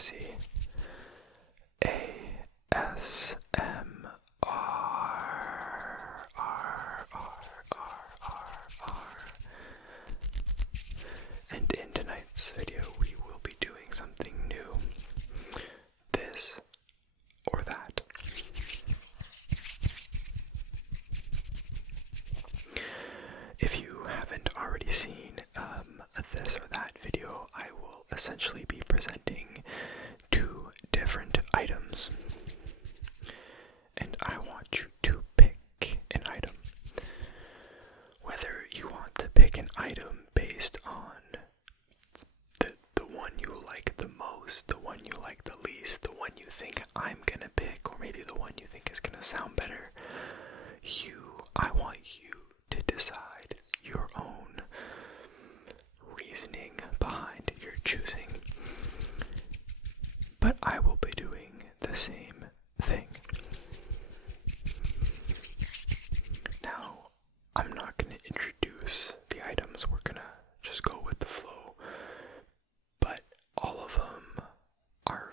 privacy. ASMR. And in tonight's video, we will be doing something new. This or that. If you haven't already seen this or that video, I will essentially be presenting two different items, and I want you to pick an item. Whether you want to pick an item based on the one you like the most, the one you like the least, the one you think I'm gonna pick, or maybe the one you think is gonna sound better, I want you to decide your own reasoning behind your choosing. But I will be doing the same thing. Now, I'm not going to introduce the items, we're going to just go with the flow. But all of them are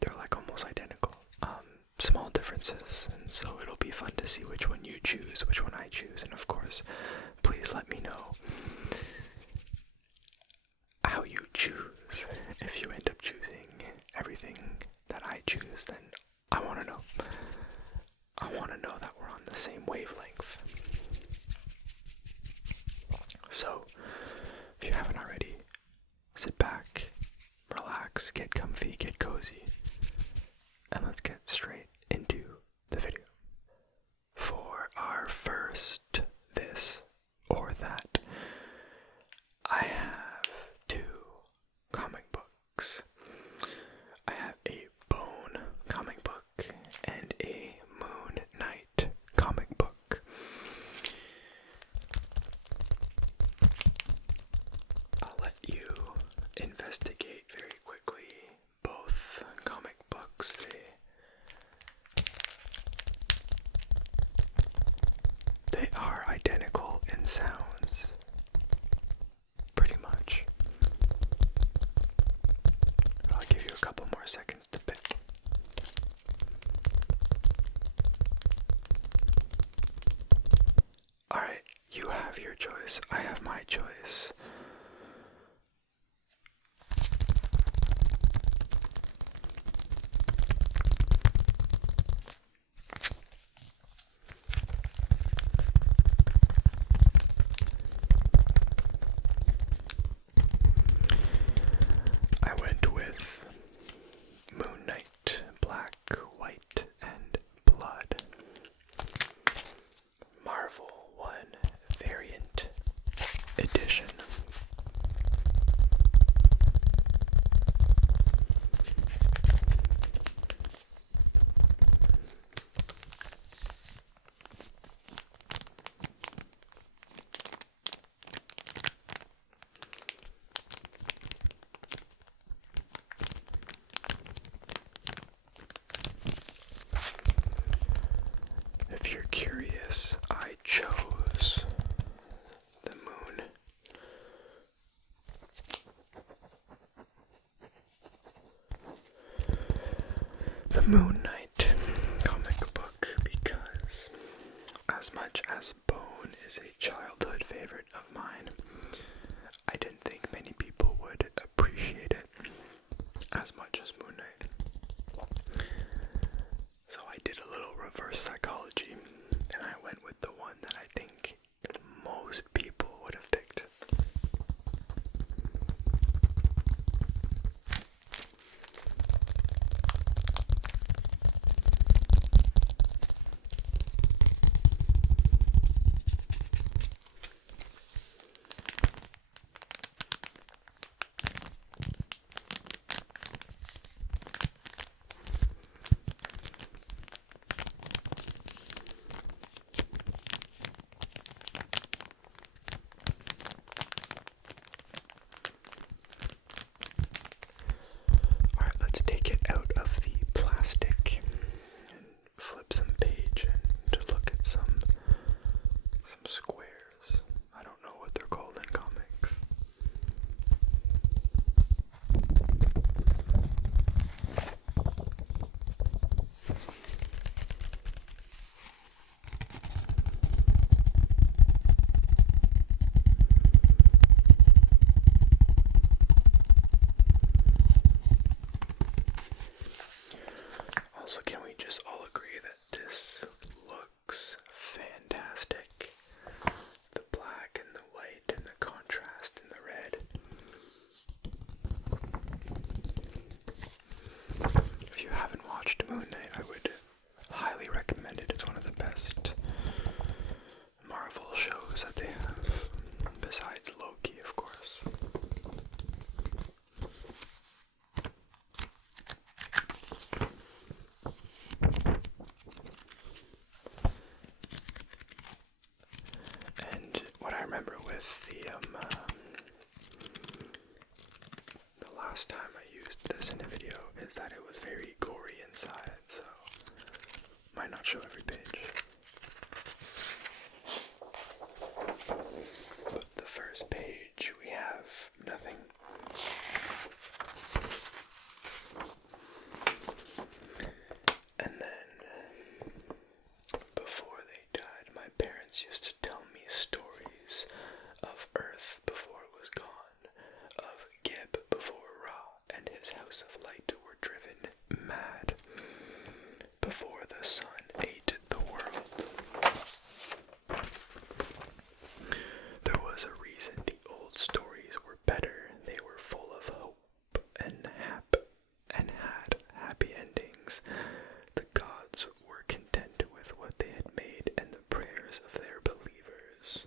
they're like almost identical. Small differences, and so it'll be fun to see which one you choose, which one I choose, and of course, please let me know how you choose. If you end up choosing everything that I choose, then I want to know. I want to know that we're on the same wavelength. So, if you haven't already, sit back, relax, get comfy, get cozy, and let's get straight into the video. For our first this or that, I have two comic books. I have a Bone comic book and a Moon Knight comic book. I'll let you investigate very quickly both comic books. They are identical in sounds, pretty much. I'll give you a couple more seconds to pick. Alright, you have your choice. I have my choice. I went with Moon Knight, Black, White, and Blood. Marvel 1 Variant Edition. If you're curious, I chose the Moon. The Moon Knight comic book because, as much as Bone is a childhood favorite of mine, I didn't think many people would appreciate it as much as Moon Knight. So I did a little reverse psychology, and I went with the one that I think most people would have picked. Also, can we just all agree that this looks fantastic? The black and the white and the contrast in the red. If you haven't watched Moon Knight, I would highly recommend it. It's one of the best Marvel shows that they have, besides Loki, of course. And what I remember with the last time I used this in a video is that it was very gory inside, so might not show every page. But the first page, we have nothing. And then, before they died, my parents used to tell me stories of Earth before it was gone, of Geb before Ra and his House of Light were driven mad, before the sun ate the world. There was a reason the old stories were better. They were full of hope and had happy endings. The gods were content with what they had made and the prayers of their believers.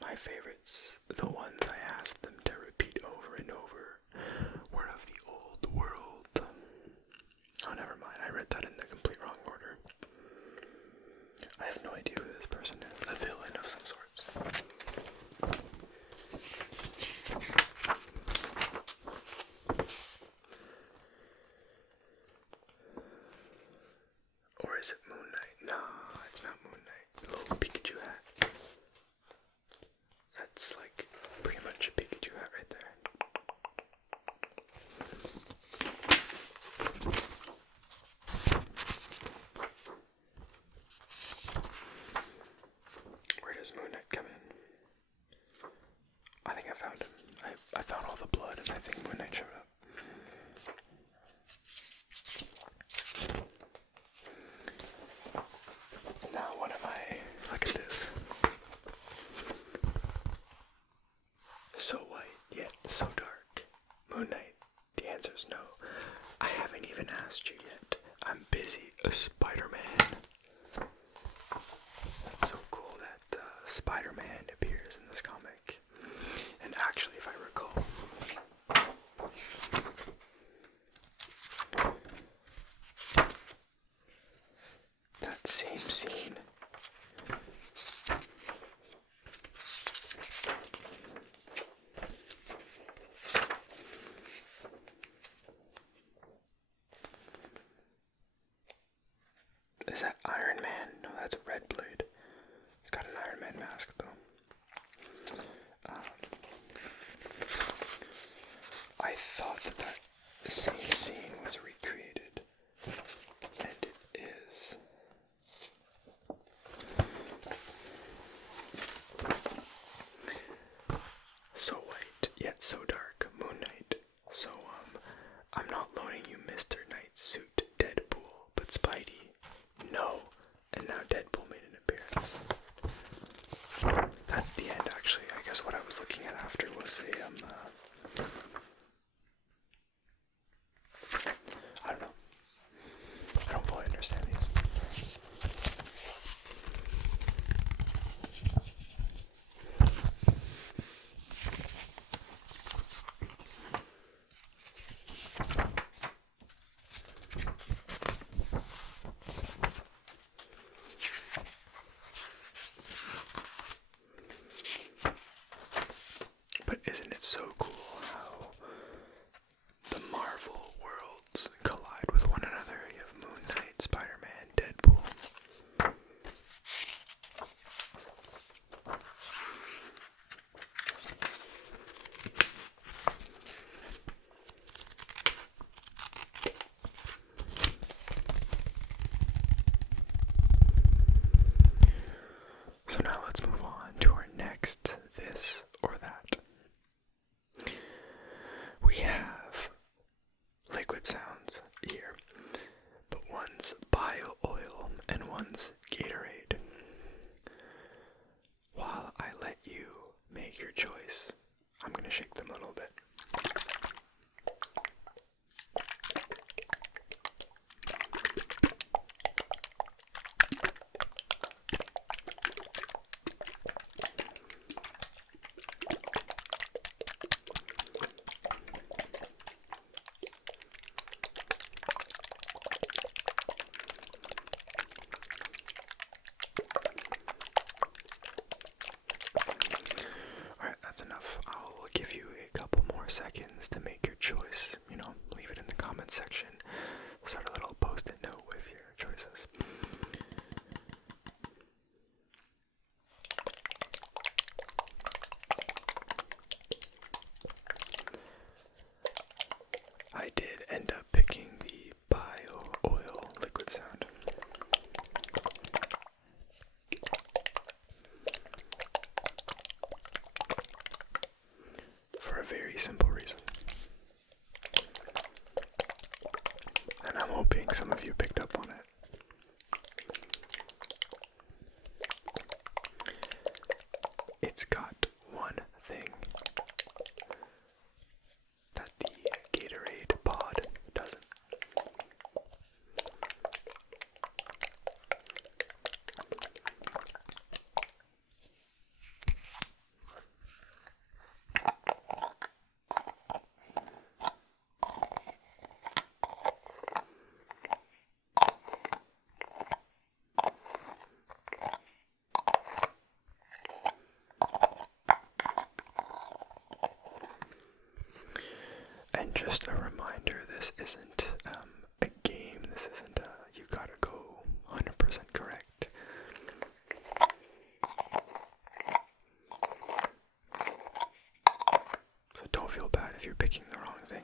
My favorites, the ones I asked them to repeat over and over, were of the old world. Oh, never mind, I read that in the complete wrong order. I have no idea who this person is. A villain of some sorts. Or is it Moon Knight? No, it's not Moon Knight. Little Pikachu hat. That's like pretty much a Pikachu hat right there. Where does Moon Knight come in? I think I found him. I found all the blood and I think Moon Knight showed up. Now what am I? Look at this. So white, yet so dark. Moon Knight, the answer is no. I haven't even asked you yet. I'm busy. Spider-Man. That's so cool that Spider-Man appears in this comic. And actually, if I recall, that same scene is that Iron Man? No, that's a Red Blade. He's got an Iron Man mask though. I thought that same scene was recreated, and it is. So white, yet so dark, Moon Knight. So, I'm not loaning you Mr. Knight's suit, Deadpool, but Spidey. No. And now Deadpool made an appearance. That's the end, actually. I guess what I was looking at after was a, I don't know, I did end up picking the Bio Oil Liquid Sound. For a very simple reason. And I'm hoping some of you picked up on it. It's got one thing that the Gatorade pod doesn't. And just a reminder, this isn't a game, this isn't you gotta go 100% correct. So don't feel bad if you're picking the wrong thing.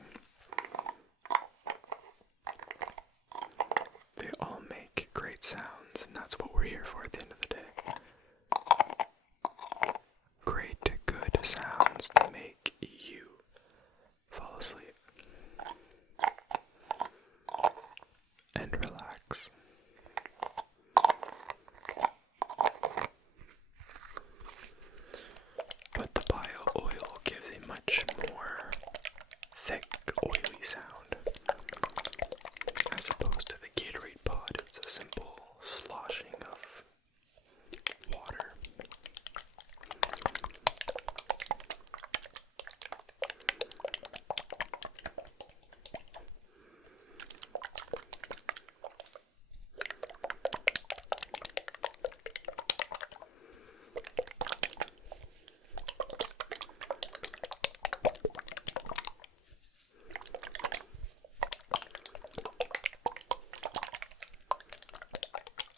They all make great sounds, and that's what we're here for at the end of the day. Great, good sounds to make you fall asleep and relax. But the Bio Oil gives a much more thick, oily sound as opposed to the Gatorade pod. It's a simple sloshing of water.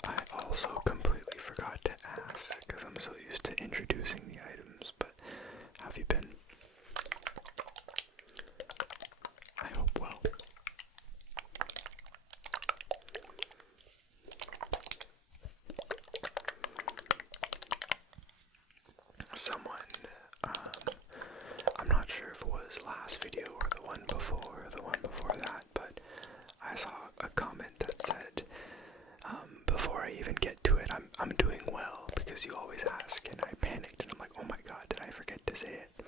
I also completely forgot to ask, because I'm so used to introducing the items, but how have you been? I hope well. Someone, I'm not sure if it was last video or the one before that, but I saw a comment that said, before I even get to it, I'm doing well, because you always ask, and I panicked, and I'm like, oh my god, did I forget to say it?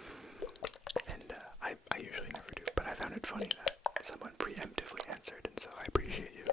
And I usually never do, but I found it funny that someone preemptively answered, and so I appreciate you.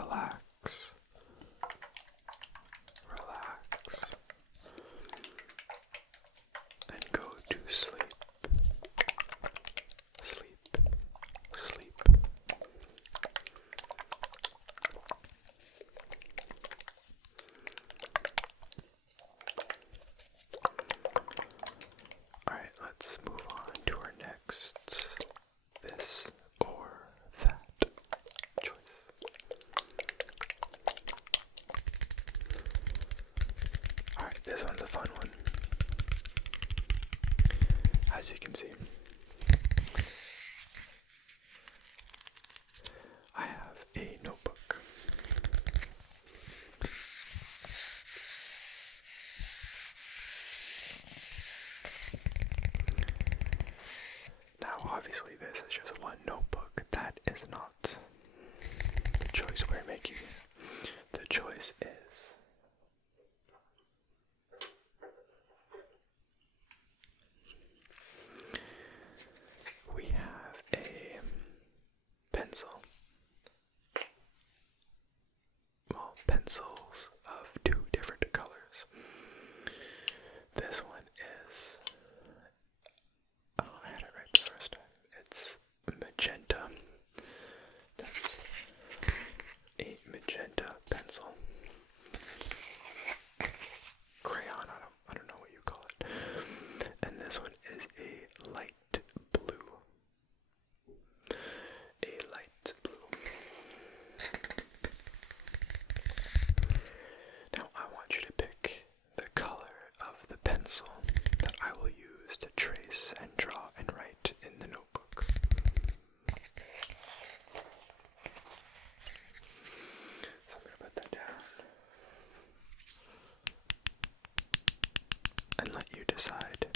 Relax. Relax. And go to sleep. Sleep. Sleep. Alright, let's move on to our next this or that choice. Alright, this one's a fun one. As you can see, choice we're making. The choice is we have a pencil. Well, pencils of two different colors. This one is, oh, I had it right the first time. It's magenta. That's a magenta pencil. Crayon, I don't know what you call it. And this one is a light blue. A light blue. Now I want you to pick the color of the pencil that I will use to trace and draw and write in the notebook. So I'm going to put that down and let you decide.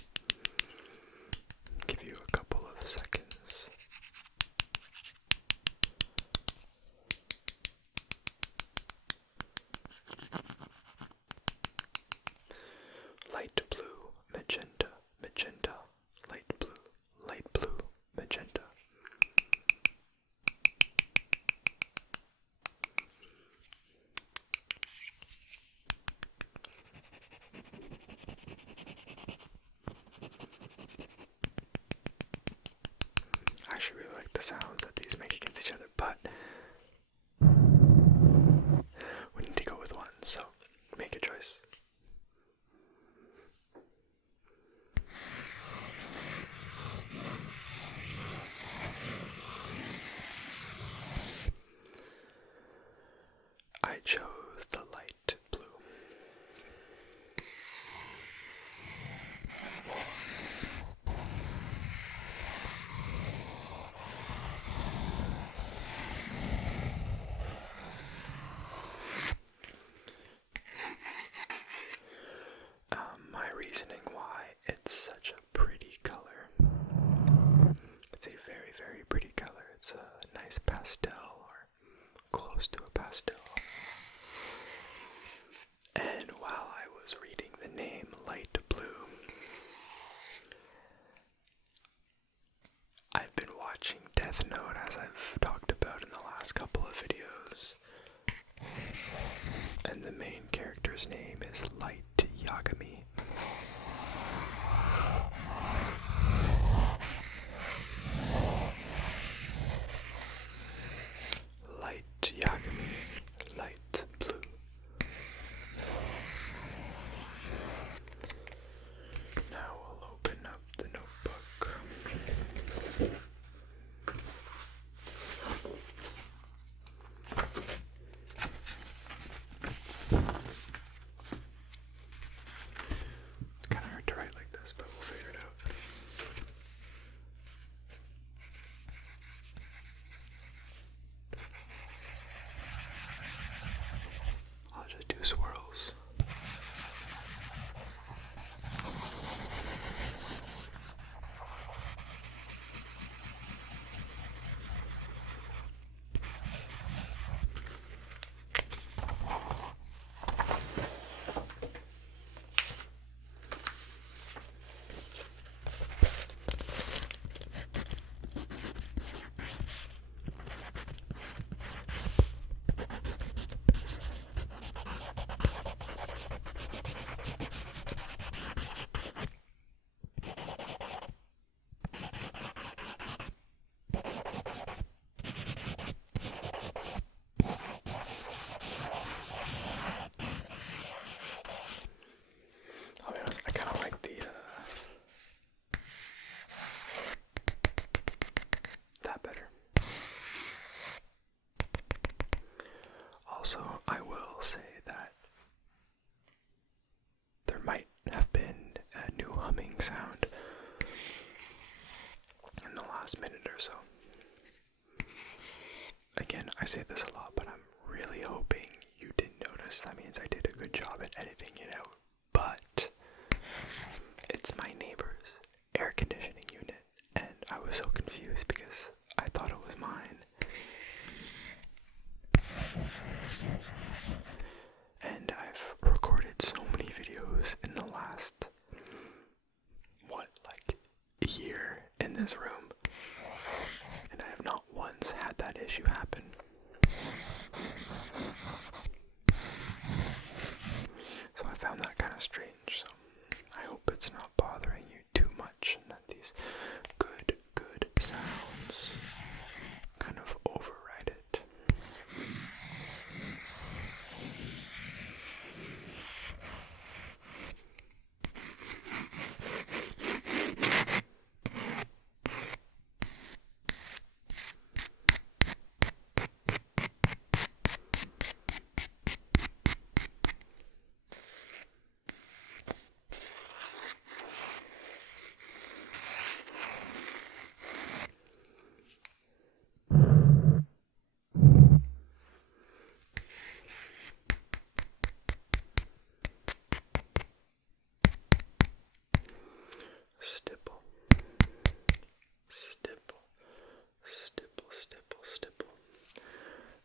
Give you a couple of seconds. Light blue, magenta, magenta, light blue, magenta. I actually really like the sounds that these make against each other, but we need to go with one, so make a choice. I chose the light blue. My reasoning why it's such a pretty color. It's a very, very pretty color. It's a nice pastel or close to a pastel. And while I was reading the name Light Blue, I've been watching Death Note, as I've talked about in the last couple of videos. And the main character's name is Light Yagami. Light Yagami, light blue. Now we'll open up the notebook. It's kind of hard to write like this, but we'll figure it out. I'll just do swirls. I'll be honest, I kind of like that better. Also, I will say that there might have been a new humming sound in the last minute or so. Again, I say this a lot, but I'm really hoping you didn't notice. That means I did a good job at editing it out. But it's my neighbor's air conditioning unit, and I was so confused because I thought it was mine. this room, and I have not once had that issue happen. So I found that kind of strange, so I hope it's not bothering you too much and that these good sounds kind of override it. Stipple, stipple, stipple, stipple, stipple.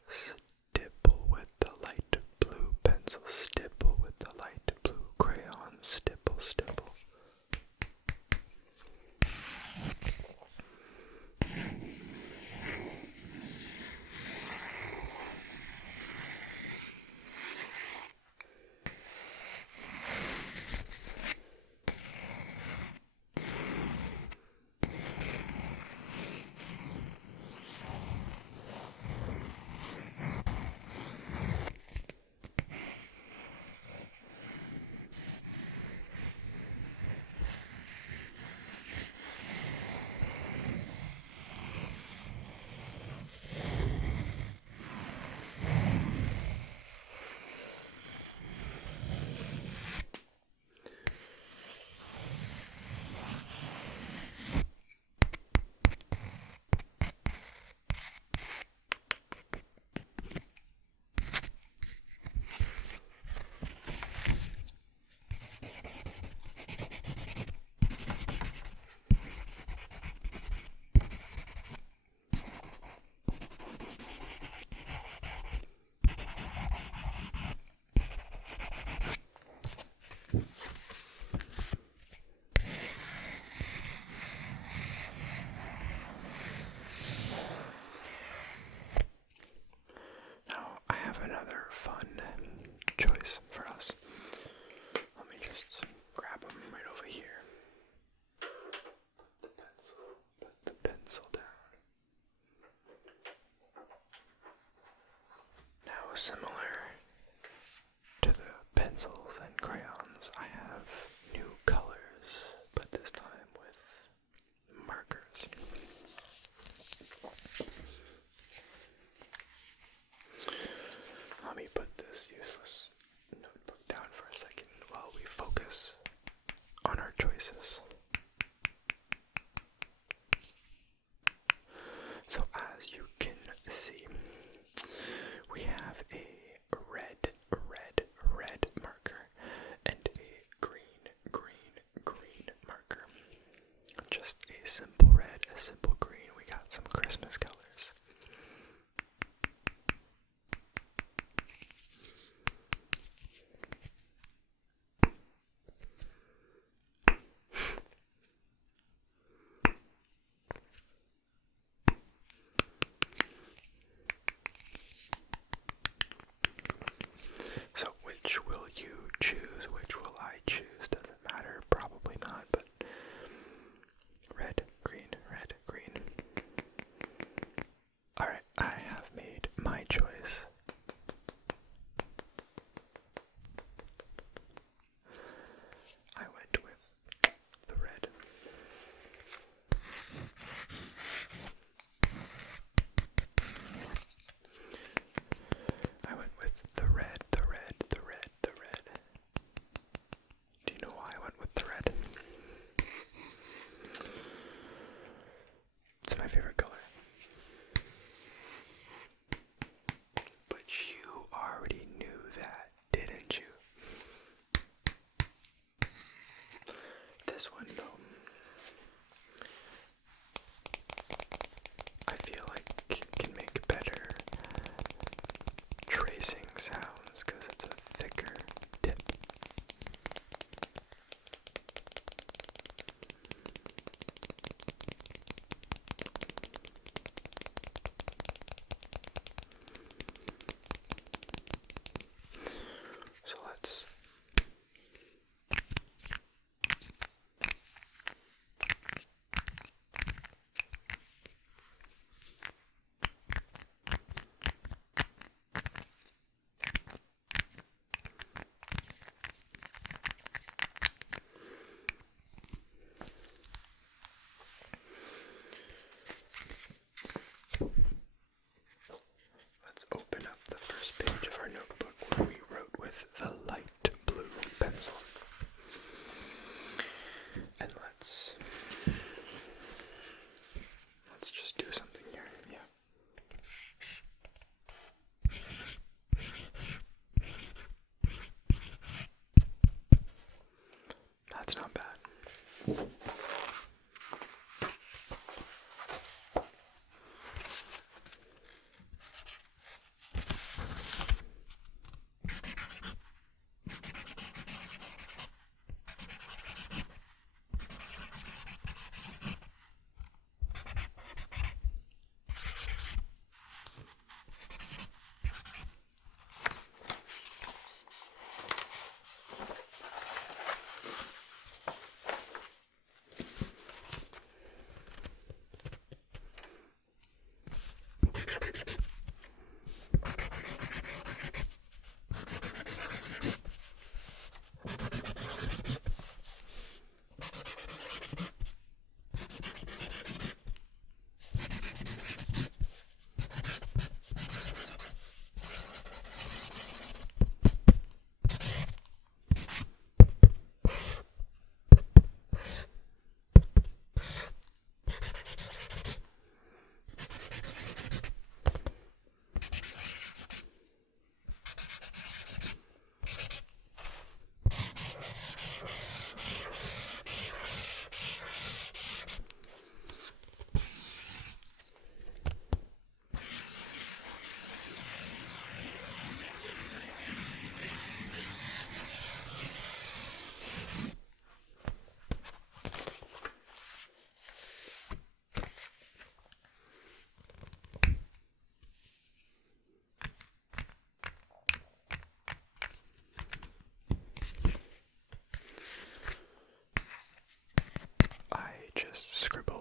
Stipple with the light blue pencil, stipple with the light blue crayon, stipple, stipple. Now, I have another fun choice for us. Let me just grab them right over here. Put the pencil down. Now, similar to the pencils and crayons, I have new colors, but this time with markers. Let me put this useless notebook down for a second while we focus on our choices. So as you can see, we have a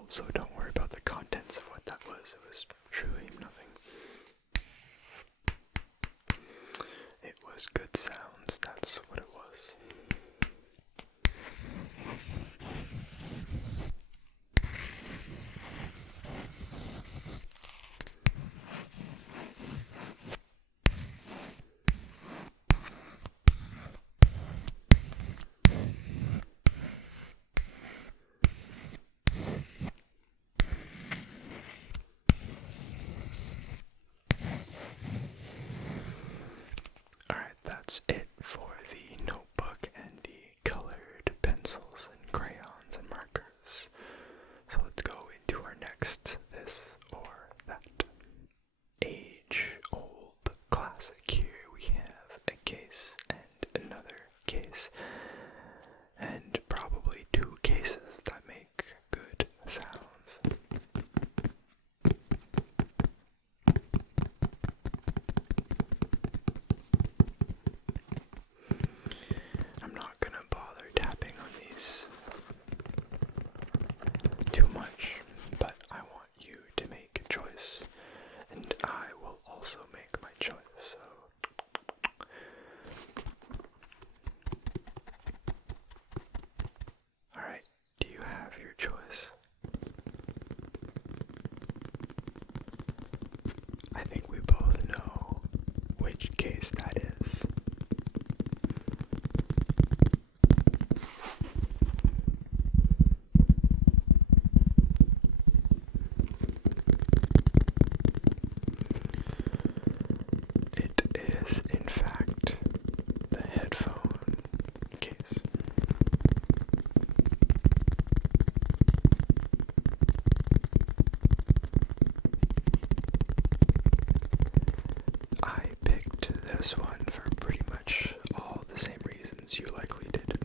fault, so don't worry about the contents of what that was. It was truly nothing. It was good sounds, that's what it was. Alright, that's it for the notebook and the colored pencils and crayons and markers. So let's go into our next this or that. Age-old classic. Here we have a case and another case, and probably two cases that make good sounds. I'm not gonna bother tapping on these too much, but I want you to make a choice, and I will also make my choice, so alright, do you have your choice? I think we both know which case that is. It is, in fact, the headphone case. I picked this one for pretty much all the same reasons you likely did.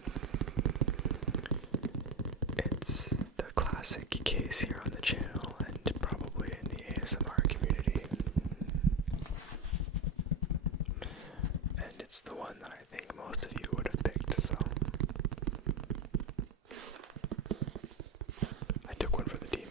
It's the classic case here on the channel and probably in the ASMR community. And it's the one that I think most of you would have picked, so I took one for the team.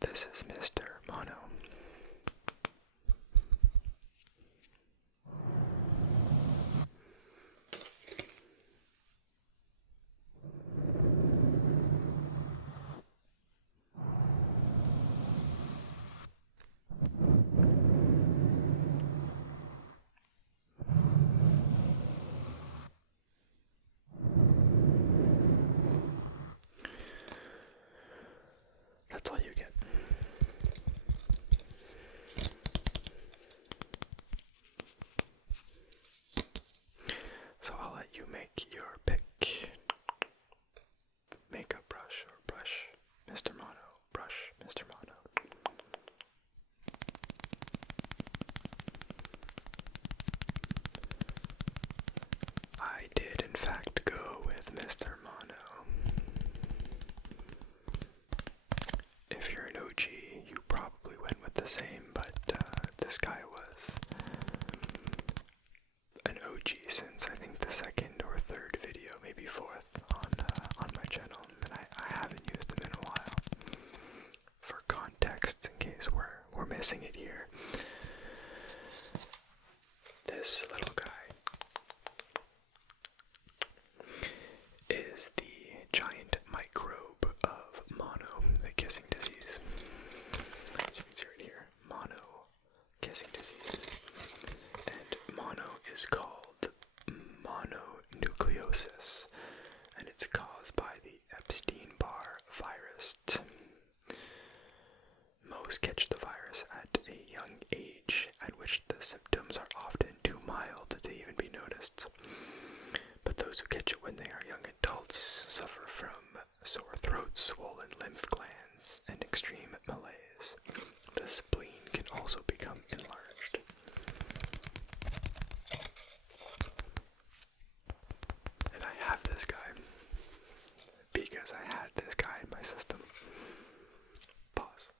this is Mr. Mono. That's all you get. So I'll let you make your pick. Makeup brush or brush Mr. Mono. Brush Mr. Mono. I did in fact go with Mr. Mono. If you're an OG, you probably went with the same, but this guy was an OG since I think the second or third video, maybe fourth, on my channel, and I haven't used him in a while. For context, in case we're missing it here, this little guy is the giant microbe of mono, the kissing disease. As you can see right here, mono, kissing disease. And mono is called mononucleosis, and it's caused by the Epstein-Barr virus. Most catch the virus at a young age, at which the symptoms are often too mild to even be noticed. But those who catch it when they are young adults suffer from sore throats, swollen lymph glands, and extreme malaise. The spleen can also become enlarged. And I have this guy because I had this guy in my system. Pause.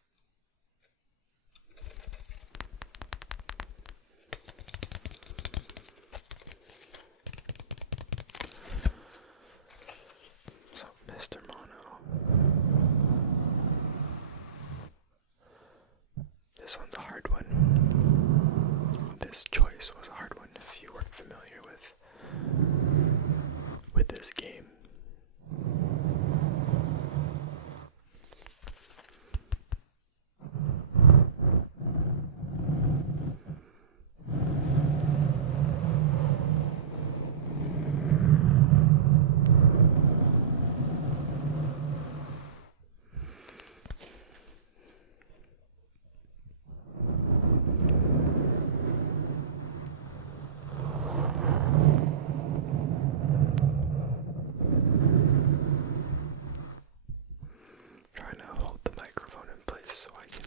So, Mr. Mono. This one's a hard one. This choice was a hard one if you weren't familiar with this game. Trying to hold the microphone in place so I can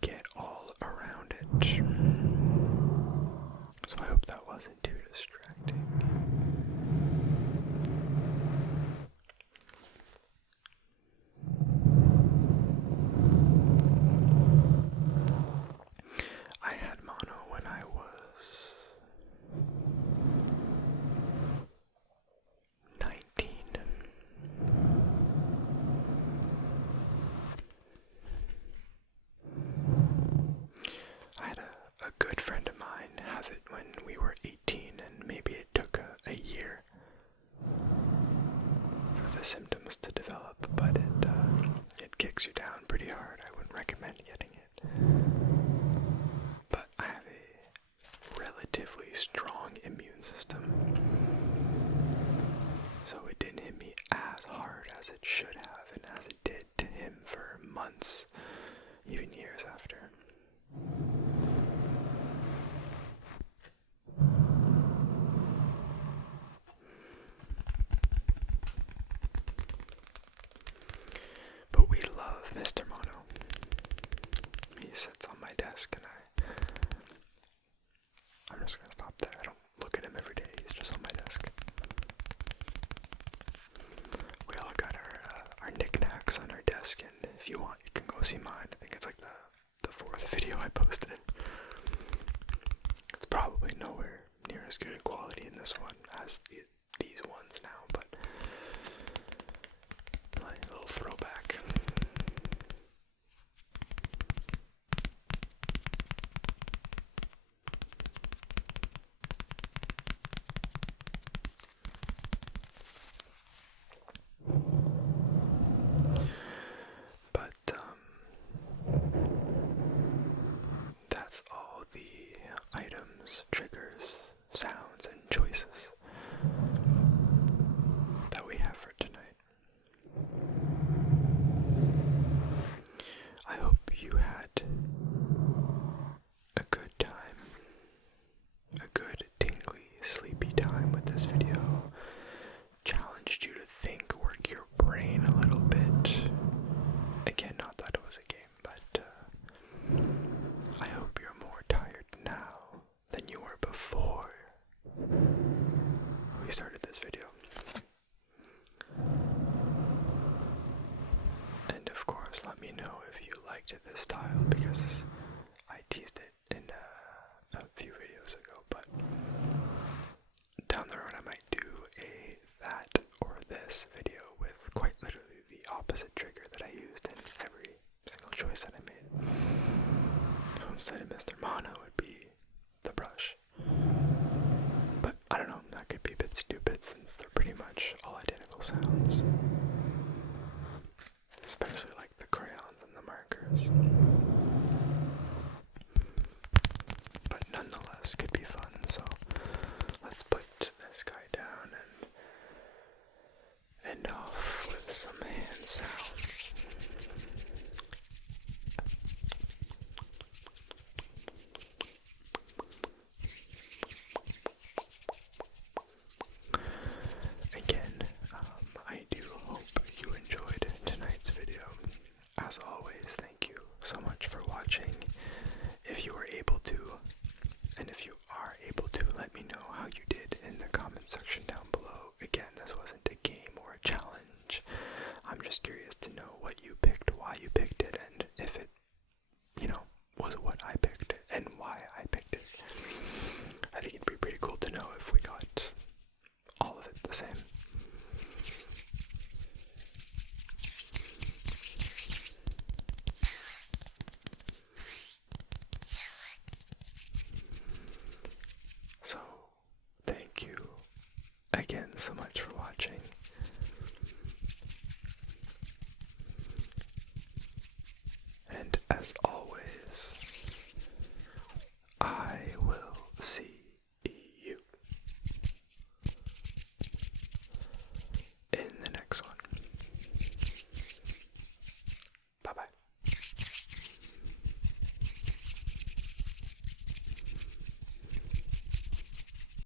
get all around it. So I hope that wasn't too distracting. I had mono when I was 19. I had a good friend of mine have it when we were 18, and maybe it took a year for the symptoms to develop, but it kicks you down pretty hard. I wouldn't recommend getting it. But I have a relatively strong immune system, so it didn't hit me as hard as it should have, and as it did to him for months, even years after. But we love Mr. Mono. He sits on my desk, and I'm just gonna stop there. I don't look at him every day. He's just on my desk. We all got our knickknacks on our desk, and if you want, you can go see mine. I think it's like the fourth video I posted. It's probably nowhere near as good a quality in this one as these ones now, but like a little throwback. me know if you liked this style, because I teased it in a few videos ago, but down the road I might do a that or this video with quite literally the opposite trigger that I used in every single choice that I made. So instead of Mr. Mono, it would be the brush. But I don't know, that could be a bit stupid since they're pretty much all identical sounds. Especially like the crayons and the markers. But nonetheless, could be fun, so let's put this guy down and end off with some hand sounds. Again, I do hope you enjoyed tonight's video. As always, thank you so much for watching. If you were able to, and if you are able to, let me know how you did in the comment section down below. Again, this wasn't a game or a challenge. I'm just curious to know what you picked, why you picked it, and if it, was what I picked and why I picked it. I think it'd be pretty cool to know if we got all of it the same. So, thank you again so much for watching.